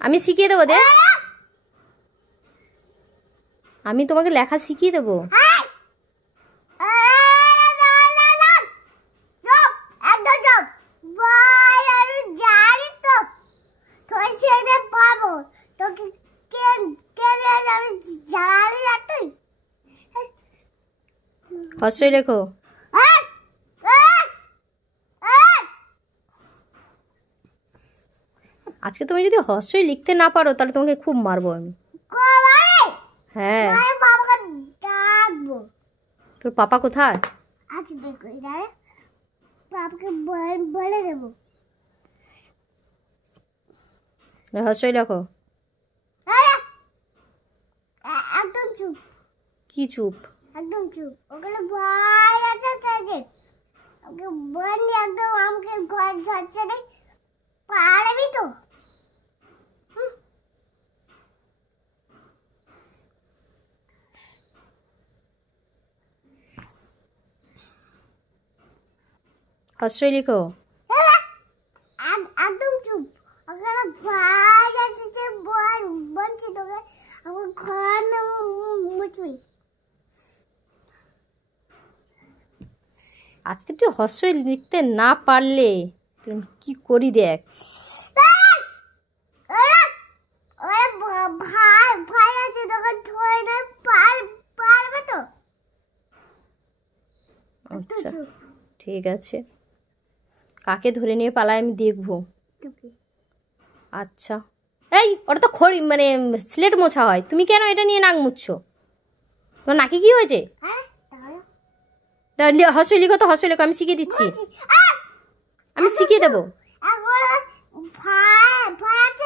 আমি শিখিয়ে দেবো দে, আমি তোমাকে লেখা শিখিয়ে দেবো। হর্ষই লেখো। আজকে তুমি যদি হর্ষই লিখতে না পারো তাহলে তোমাকে খুব মারবো আমি। হ্যাঁ, তোর পাপা কোথায়? হর্ষই লেখো। একদম চুপ। কি চুপ? একদম চুপ। ওখানে ভয় আছে তাই ওকে বলনি একদম আমাকে ঘর ধরছে নেই, পারবি তো? হর্ষই লিখো। একদম চুপ। ওখানে ভয় আছে যে বলছি তোকে আমার ঘর না মুছবি। আজকে তুই হর্ষই লিখতে না পারলে তুমি কি করি দেখ। ভয় আছে তোকে ধরে না, পারবে তো? আচ্ছা ঠিক আছে, কাকে ধরে নিয়ে পালায় আমি দেখবো। আচ্ছা, এই ওটা তো খড়ি মানে স্লেট মোছা হয়, তুমি কেন এটা নিয়ে নাক মুছছো? তোমার নাকি কি হয়েছে? হর্ষই লিখো তো, হর্ষই লিখো, আমি শিখিয়ে দিচ্ছি, আমি শিখিয়ে দেবো। ভয় আছে